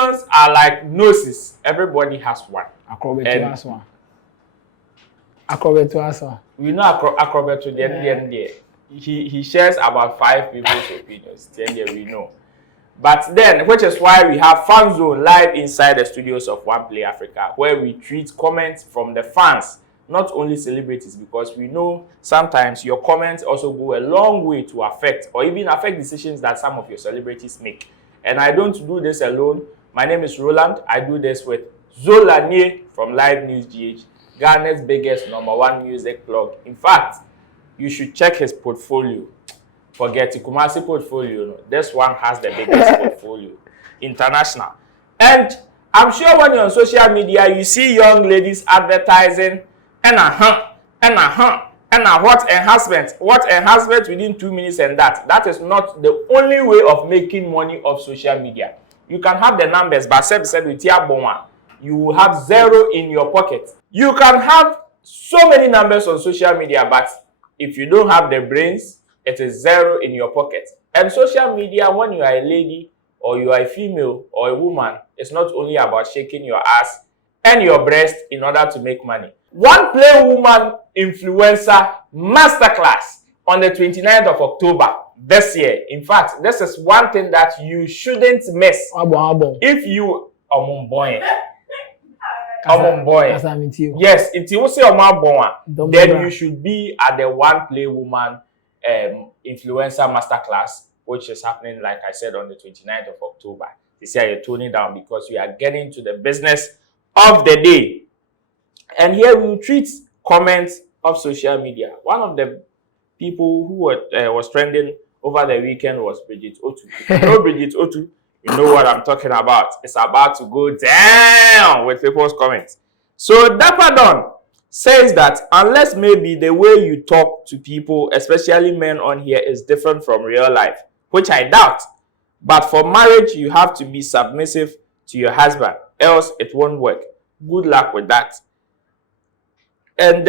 opinions are like noses. Everybody has one. Acrobat has one. Acrobat has one. We know Acrobat to the end. He shares about 5 people's opinions. Then we know. But then, which is why we have Fan Zone live inside the studios of OnePlay Africa, where we treat comments from the fans, not only celebrities, because we know sometimes your comments also go a long way to affect or even affect decisions that some of your celebrities make. And I don't do this alone. My name is Roland. I do this with Zola Nie from Live News GH, Ghana's biggest #1 music blog. In fact, you should check his portfolio. Forget the Kumasi portfolio. No. This one has the biggest portfolio. International. And I'm sure when you're on social media, you see young ladies advertising what enhancement within 2 minutes and that. That is not the only way of making money off social media. You can have the numbers, but said with Tiabonwa, you will have 0 in your pocket. You can have so many numbers on social media, but if you don't have the brains, it is 0 in your pocket. And social media, when you are a lady or you are a female or a woman, it's not only about shaking your ass and your breast in order to make money. OnePlay Woman Influencer Masterclass on the 29th of October this year. In fact, this is one thing that you shouldn't miss. If you are boy. Yes, if you say then you should be at the OnePlay Woman Influencer Masterclass, which is happening, like I said, on the 29th of October. This year you're toning down because we are getting to the business of the day. And here we will treat comments of social media. One of the people who was trending over the weekend was Bridget Otu. If you know Bridget Otu, you know what I'm talking about. It's about to go down with people's comments. So Dapper Don says that unless maybe the way you talk to people, especially men on here, is different from real life, which I doubt. But for marriage, you have to be submissive to your husband, else it won't work. Good luck with that. And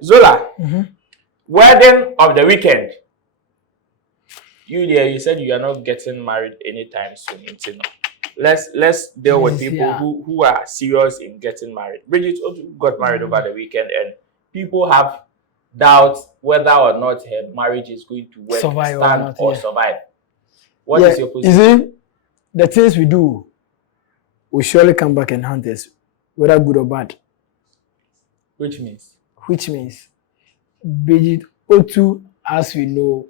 Zola, wedding of the weekend. You there, you said you are not getting married anytime soon. Let's deal with people who are serious in getting married. Bridget got married over the weekend, and people have doubts whether or not her marriage is going to work, stand or survive. What is your position? You see, the things we do will surely come back and haunt us, whether good or bad. Which means Bridget Otu, as we know,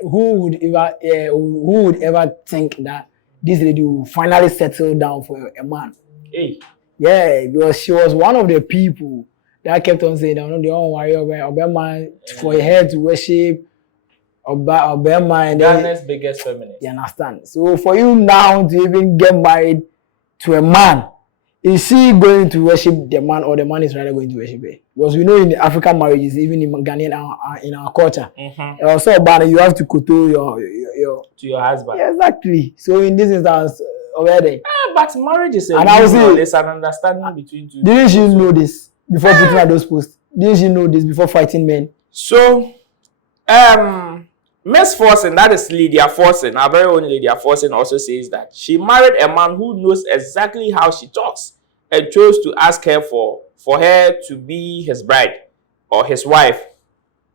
who would ever think that this lady will finally settle down for a man? Hey. Yeah, because she was one of the people that kept on saying, "No, they don't worry about man for her to worship about man." Ghana's biggest feminist. You understand? So for you now to even get married to a man, is she going to worship the man, or the man is rather going to worship her? Because we know in the African marriages, even in Ghanaian in our culture, also about you have to koto your husband. Yeah, exactly. So in this instance, already. But marriage is there's an understanding between two. Didn't she know this before putting out those posts? Didn't she know this before fighting men? So, Miss Forsen, that is Lydia Forsen, our very own Lydia Forsen, also says that she married a man who knows exactly how she talks and chose to ask her for her to be his bride or his wife.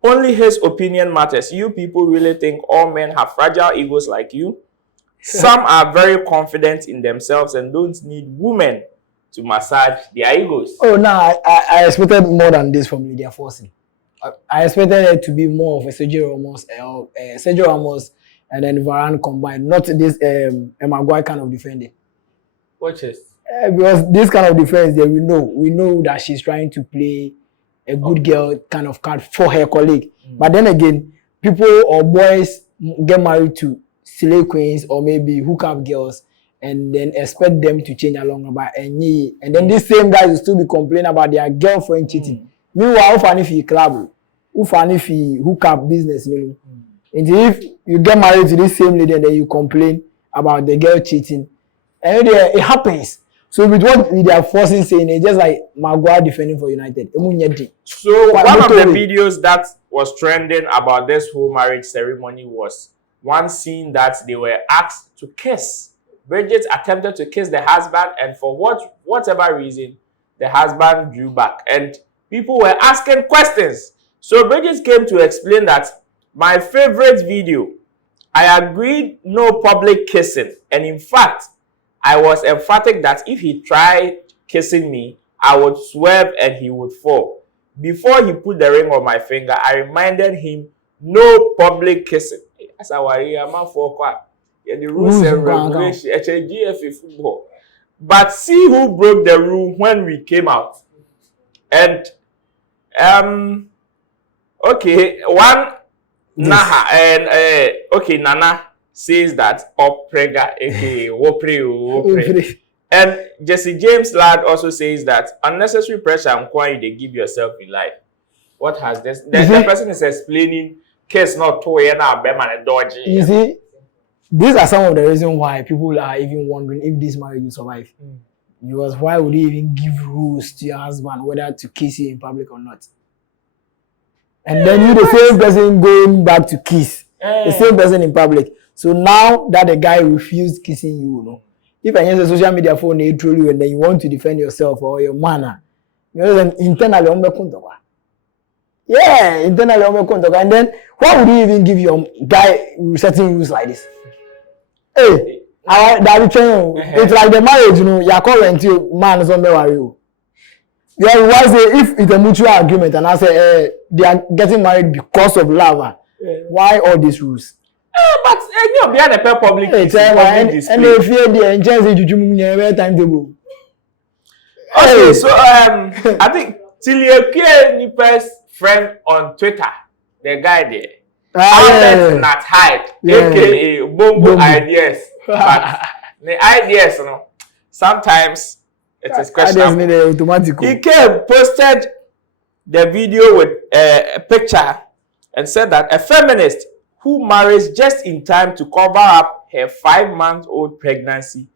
Only his opinion matters. You people really think all men have fragile egos like you? Some are very confident in themselves and don't need women to massage their egos. Oh, no, I expected more than this from Lydia Forsen. I expected it to be more of a Sergio Ramos and then Varane combined, not this Maguire kind of defending. What is? Because this kind of defense, we know that she's trying to play a good girl kind of card for her colleague. But then again, people or boys get married to silly queens or maybe hookup girls and then expect them to change along about and then these same guys will still be complaining about their girlfriend cheating. Meanwhile, if you club, if you hookup business, and if you get married to this same lady and then you complain about the girl cheating, and it happens. So with what they are forcing saying, it's just like Maguire defending for United. So one of the videos that was trending about this whole marriage ceremony was one scene that they were asked to kiss Bridget attempted to kiss the husband, and for whatever reason, the husband drew back. And people were asking questions. So Bridget came to explain that my favorite video, I agreed no public kissing. And in fact, I was emphatic that if he tried kissing me, I would swerve and he would fall. Before he put the ring on my finger, I reminded him no public kissing. As I was for the rules and regulations, GFA football. But see who broke the rule when we came out. And okay, one Naha and okay, Nana says that Oprega, aka Wopre. And Jesse James Ladd also says that unnecessary pressure and quality they give yourself in life. What has this? The person is explaining case not to and dodgy. You see, these are some of the reasons why people are even wondering if this marriage will survive. Because why would you even give rules to your husband whether to kiss you in public or not? And then you the same person going back to kiss. The same person in public. So now that the guy refused kissing you, know, if I use a social media phone, they troll you and then you want to defend yourself or your manner, you know, then internally, yeah, internally, and then why would you even give your guy certain rules like this? Hey, it's like the marriage, you know, you're calling to man is on the worry. Yeah, why say if it's a mutual agreement and I say they are getting married because of love, why all these rules? But you behind the public display. And they fear the engines you timetable. Okay, so I think Tilia Nipa's friend on Twitter, the guy there, not hide, aka Bongo ideas. But the ideas, you know, sometimes it is questionable. He posted the video with a picture and said that a feminist who marries just in time to cover up her 5-month-old pregnancy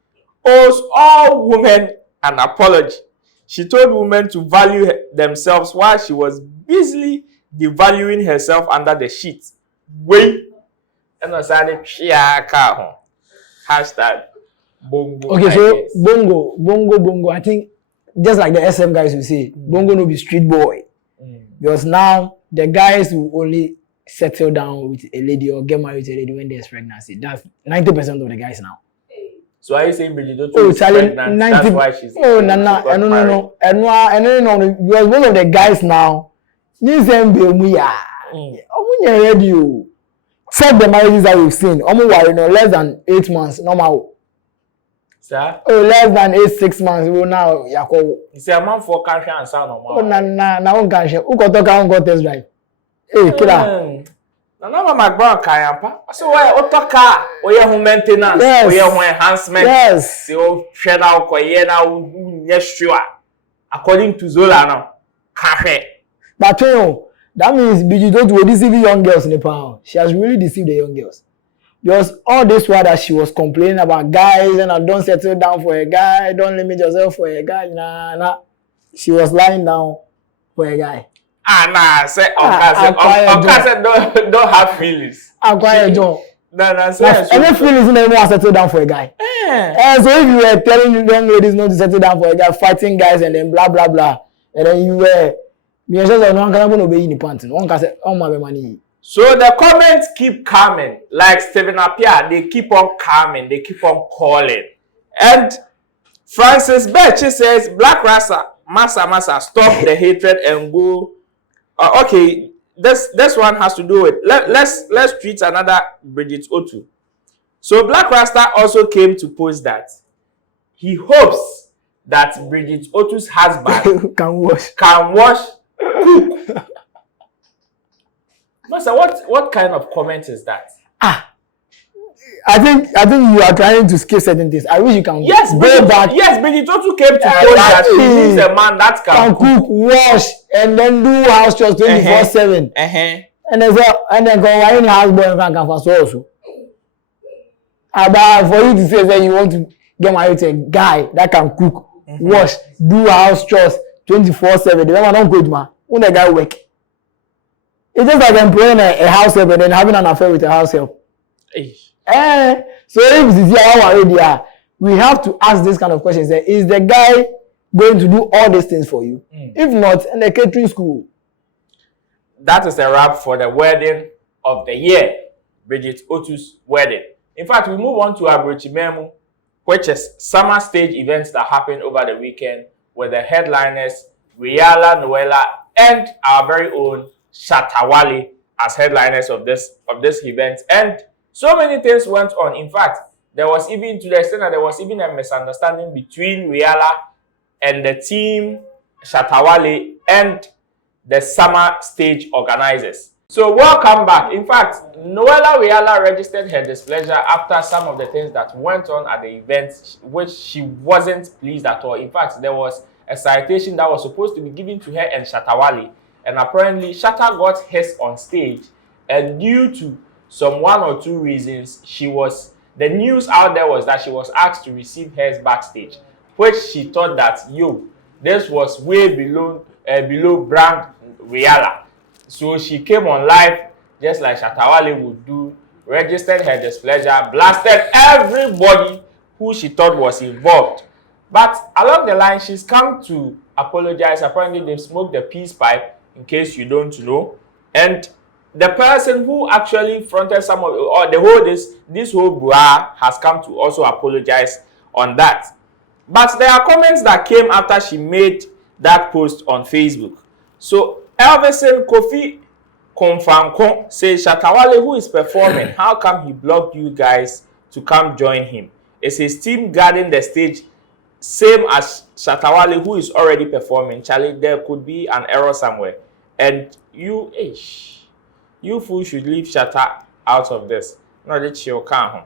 owes all women an apology. She told women to value themselves while she was busily devaluing herself under the sheets. Wait. And I said, hashtag Bongo. Okay, so Bongo. I think just like the SM guys will say, Bongo no be street boy. Because now the guys will only settle down with a lady or get married to a lady when there's pregnancy. That's 90% of the guys now. So are you saying Bridget Duah is pregnant? 90, that's why she's no. Because one of the guys now, check the marriages that we've seen. Less than 8 months, normal. Sir? Less than 6 months. Now, you say a man for country and sound normal. Now, country. Who got to test drive? Hey, killer. Now, my brother Kayampa. So, what car? Oye, home maintenance. Oye, home enhancement. Yes. So, share now, koye now, yes, according to Zola now. Cafe. But that means Bridget Duah will deceive young girls in Nepal. She has really deceived the young girls. Because all this while that she was complaining about guys and I don't settle down for a guy, don't limit yourself for a guy. Nah. She was lying down for a guy. Say don't have feelings. Acquire John. No, any feelings in anyone settle down for a guy. So if you were telling young ladies not to settle down for a guy, fighting guys and then blah blah blah, and then you were so the comments keep coming, like Stephen Appiah, they keep on coming, they keep on calling. And Francis Betche says, Black Rasa, Massa, stop the hatred and go. Okay, this one has to do with, let's treat another Bridget Otu. So Black Rasta also came to post that he hopes that Bridget Otu's husband can wash, cook. Master, what kind of comment is that? I think you are trying to skip certain things. I wish you can go back. Yes, Bridget Otu came to post that he needs a man that can cook, wash, and then do house chores 24/7. And then go in house boy and can for also. But for you to say that you want to get married to a guy that can cook, wash, do house chores 24/7, the man don't good man. When the guy work, it's just like employing a house help and then having an affair with a house help. So if this is our already, we have to ask this kind of questions. Is the guy going to do all these things for you? If not, in the catering school. That is a wrap for the wedding of the year, Bridget Otu's wedding. In fact, we move on to Abrochimemu, which is summer stage events that happened over the weekend with the headliners Wiyaala, Noella, and our very own Shatta Wale as headliners of this event. And so many things went on. In fact, there was even, to the extent that there was even a misunderstanding between Wiyaala and the team Shatta Wale and the summer stage organizers. So welcome back. In fact, Noella Wiyaala registered her displeasure after some of the things that went on at the event, which she wasn't pleased at all. In fact, there was a citation that was supposed to be given to her and Shatta Wale, and apparently Shatta got hers on stage, and due to some 1 or 2 reasons, the news out there was that she was asked to receive hers backstage, which she thought that, this was way below brand Wiyaala. So she came on live, just like Shatta Wale would do, registered her displeasure, blasted everybody who she thought was involved. But along the line, she's come to apologize. Apparently, they've smoked the peace pipe, in case you don't know. And the person who actually fronted some of, or the whole this whole brouhaha has come to also apologize on that. But there are comments that came after she made that post on Facebook. So Elvison Kofi Konfanko says, Shatta Wale, who is performing, how come he blocked you guys to come join him? Is his team guarding the stage same as Shatta Wale, who is already performing? Charlie, there could be an error somewhere. And you fool should leave Shatta out of this. Not that she'll come.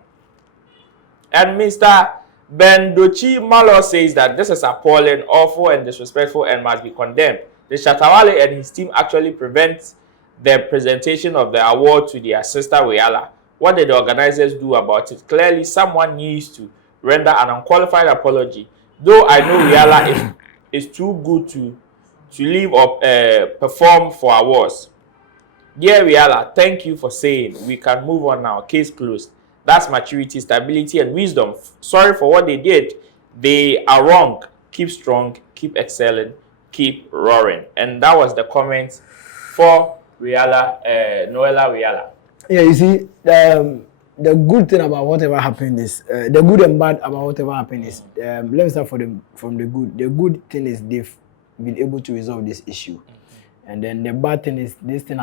And Mr. Ben Dochi Malo says that this is appalling, awful, and disrespectful and must be condemned. The Shatta Wale and his team actually prevent the presentation of the award to their sister Wiyaala. What did the organizers do about it? Clearly, someone needs to render an unqualified apology. Though I know Wiyaala is too good to leave or perform for awards. Dear Wiyaala, thank you for saying we can move on now. Case closed. That's maturity, stability, and wisdom. Sorry for what they did. They are wrong. Keep strong. Keep excelling. Keep roaring. And that was the comments for Wiyaala, Noella Wiyaala. Yeah, you see, the good thing about whatever happened is, the good and bad about whatever happened is, let me start from the good. The good thing is they've been able to resolve this issue. And then the bad thing is this thing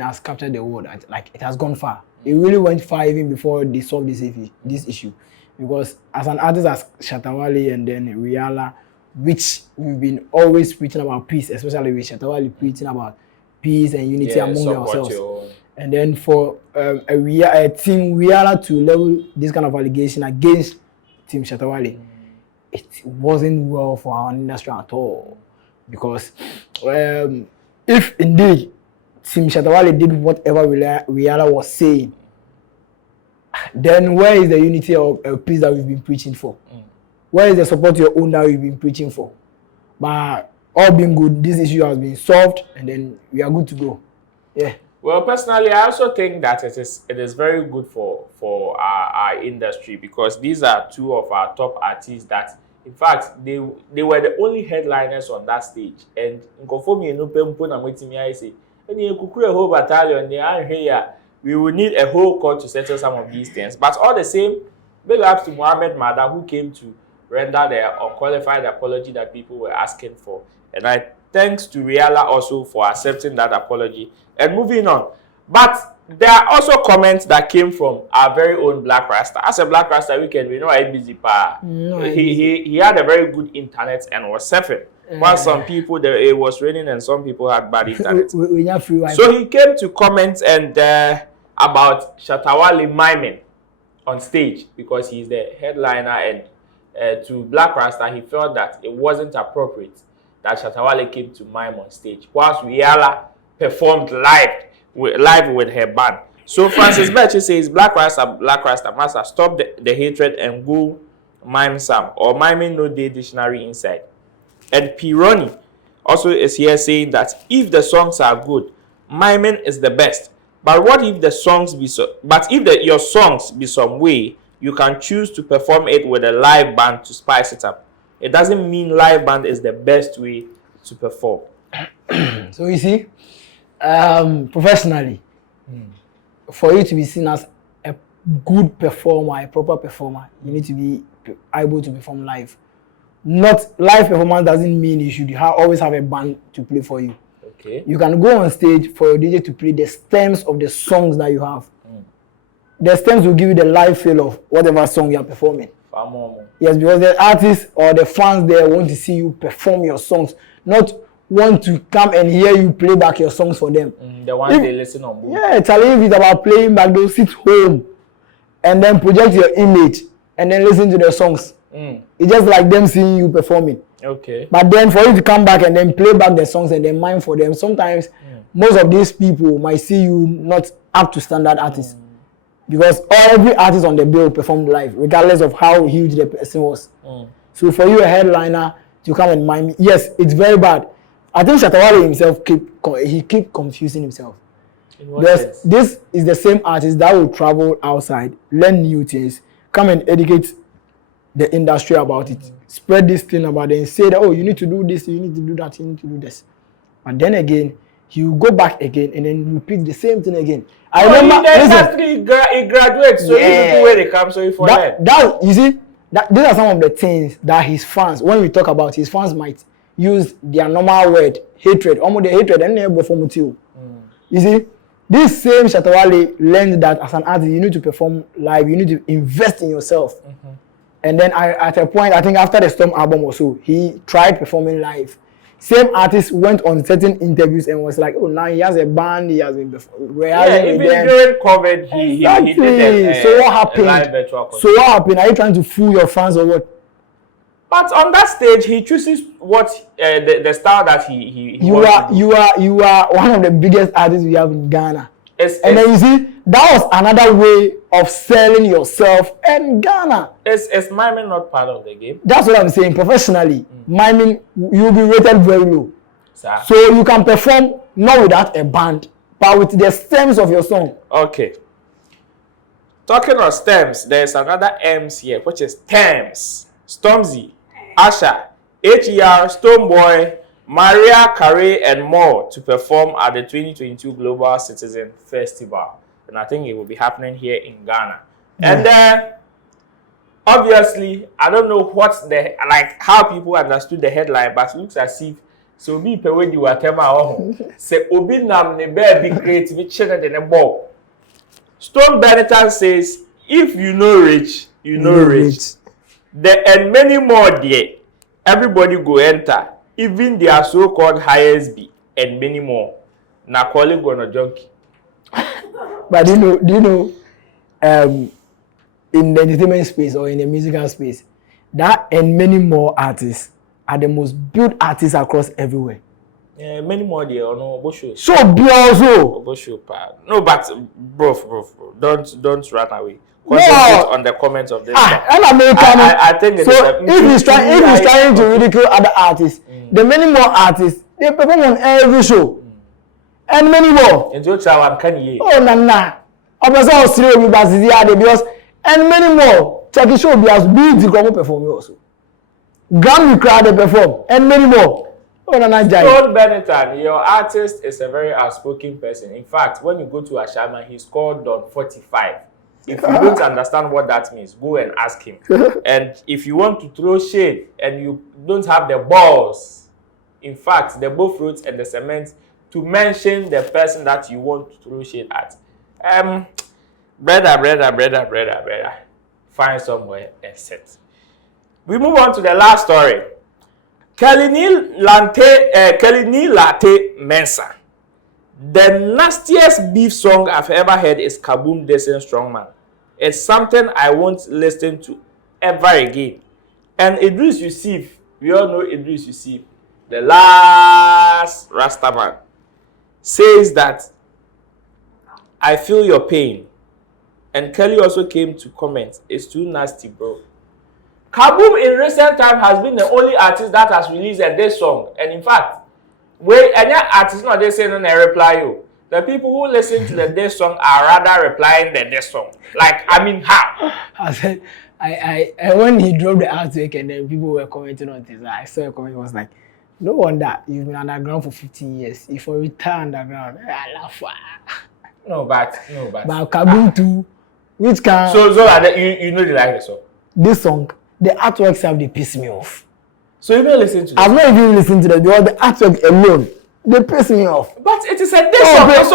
has captured the world. Like, it has gone far. It really went far even before they solved this issue. Because as an artist as Shatta Wale and then Wiyaala, which we've been always preaching about peace, especially with Shatta Wale preaching about peace and unity among ourselves. And then for a team Wiyaala to level this kind of allegation against Team Shatta Wale, it wasn't well for our industry at all. Because if indeed Team Shatta Wale did whatever Wiyaala was saying, then where is the unity of peace that we've been preaching for? Where is the support to your own that we've been preaching for? But all being good, this issue has been solved, and then we are good to go. Yeah. Well, personally, I also think that it is very good for our industry, because these are two of our top artists that, in fact, they were the only headliners on that stage. And in conformity, no pempo na waiting me, I say, and you could create a whole battalion. They are here. We will need a whole court to settle some of these things. But all the same, big ups to Mohammed Mada, who came to render the unqualified apology that people were asking for. And thanks to Wiyaala also for accepting that apology and moving on. But there are also comments that came from our very own Black Rasta. As a Black Rasta weekend, we know how busy pa. He had a very good internet and was surfing. While some people, it was raining and some people had bad internet. So he came to comment and about Shatta Wale miming on stage, because he's the headliner, and to Black Rasta, he felt that it wasn't appropriate that Shatta Wale came to mime on stage, whilst Wiyaala performed live with her band. So Francis Birch says, Black Rasta must have stopped the hatred and go mime some, or miming no day dictionary inside. And Pironi also is here saying that if the songs are good, miming is the best. But what if the songs be so? But if your songs be some way, you can choose to perform it with a live band to spice it up. It doesn't mean live band is the best way to perform. So you see, professionally, for you to be seen as a good performer, a proper performer, you need to be able to perform live. Not live performance doesn't mean you should always have a band to play for you. Okay. You can go on stage for your DJ to play the stems of the songs that you have. The stems will give you the live feel of whatever song you are performing. Yes, because the artists or the fans there want to see you perform your songs, not want to come and hear you play back your songs for them. The ones they listen on. Yeah, Charlie, if it's about playing back, they'll sit home and then project your image and then listen to the songs. It's just like them seeing you performing. Okay. But then for you to come back and then play back the songs and then mime for them, sometimes most of these people might see you not up to standard artists. Because every artist on the bill performed live, regardless of how huge the person was. So for you, a headliner, to come and mime, yes, it's very bad. I think Shatta Wale himself keep confusing himself. Because this is the same artist that will travel outside, learn new things, come and educate the industry about it, spread this thing about it, and say that, oh, you need to do this, you need to do that, you need to do this. But then again, he will go back again and then repeat the same thing again. I remember he graduates, so you do where they come, so you forget. You see, these are some of the things that his fans, when we talk about his fans, might use their normal word, hatred, almost the hatred, and they perform with you. You see, this same Shatta Wale learned that as an artist, you need to perform live, you need to invest in yourself. And then at a point, I think after the Storm album or so, he tried performing live. Same artist went on certain interviews and was like, oh, now he has a band, he has been even during COVID, he did a, so what happened? Live virtual concert. So what happened? Are you trying to fool your fans or what? But on that stage, he chooses what the style that he you are one of the biggest artists we have in Ghana. And then you see, that was another way of selling yourself in Ghana. Is miming not part of the game? That's what I'm saying. Professionally, miming, you'll be rated very low. Sir. So you can perform not without a band, but with the stems of your song. Okay. Talking of stems, there's another M's here, which is Thames, Stormzy, Asha, HER, Stonebwoy, Maria Carey, and more to perform at the 2022 Global Citizen Festival. And I think it will be happening here in Ghana. And obviously, I don't know what's how people understood the headline, but it looks as if so be when you are say obi nam ne be great we channel the ball. Stone Benetton says, if you know rich, you know rich. And many more there. Everybody go enter. Even their so-called highest be and many more. Na calling gonna junkie. But do you know in the entertainment space or in the musical space, that and many more artists are the most built artists across everywhere. Yeah, many more there or no Bosho. So be also. Bosho pa. No, but bro, don't run away. No. On the comments of this. I think so. If he's trying to ridicule other artists, the many more artists they perform on every show, and many more. Oh nah. Because and many more. Check the show be as big to come perform also. Grammy crowd they perform and many more. Oh nah. Stone Benetton, your artist is a very outspoken person. In fact, when you go to Ashama, he's called on 45. If you don't understand what that means, go and ask him. And if you want to throw shade and you don't have the balls, in fact, the both fruits and the cement to mention the person that you want to throw shade at, brother, find somewhere and sit. We move on to the last story. Kelly Latte Mensa. The nastiest beef song I've ever heard is Kaboom Desen Strongman. It's something I won't listen to ever again. And Idris Yusuf, we all know Idris Yusuf, the last Rastaman, says that I feel your pain. And Kelly also came to comment, it's too nasty, bro. Kaboom in recent time has been the only artist that has released this song. And in fact, any artist not they say no reply you. The people who listen to the diss song are rather replying the diss song. Like, I mean, how? I said, I when he dropped the artwork and then people were commenting on this, I saw a comment was like, no wonder you've been underground for 15 years. If you retire underground, I laugh. No, but. But Kaboom too, which can. So you know they like the song? This song, the artworks have they piss me off. So you don't listen to this? I've not even listened to them because the artwork alone, they piss me off. But it is a diss song. It's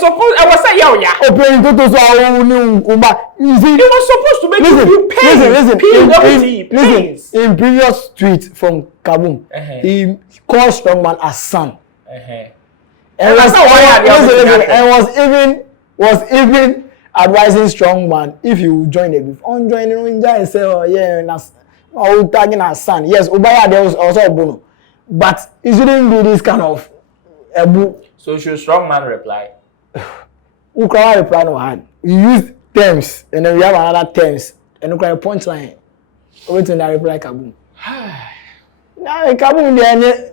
supposed. I was saying, yeah. Oh, playing Toto so you see, it was supposed to make you feel pain. Listen. In previous tweet from Kaboom, he called Strongman as son. And was even advising Strongman if you join the beef. On joining and say, oh yeah, or tagging as son. Yes, Ubaya there was also a bono, but it shouldn't be this kind of. So should Strongman reply? Who can reply no hand? We use terms and then we have another terms and we can punchline. Wait till I reply Kaboom. Now Kaboom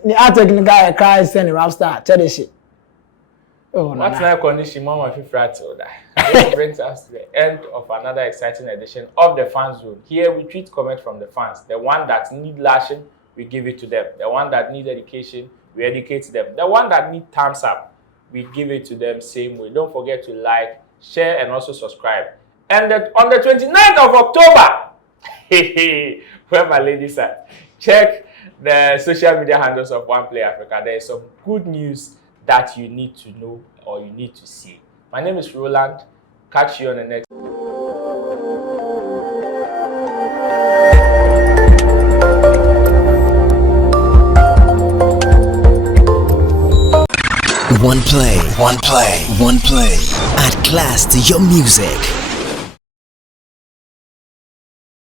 the article guy cry send a rap star tell the shit. Oh, what's my condition? Mama fifth till that. This brings us to the end of another exciting edition of the Fan Zone. Here we treat comment from the fans. The one that need lashing, we give it to them. The one that need education, we educate them. The one that need thumbs up, we give it to them same way. Don't forget to like, share, and also subscribe. And on the 29th of October, where my ladies are, check the social media handles of OnePlay Africa. There is some good news that you need to know or you need to see. My name is Roland. Catch you on the next. OnePlay. Add class to your music.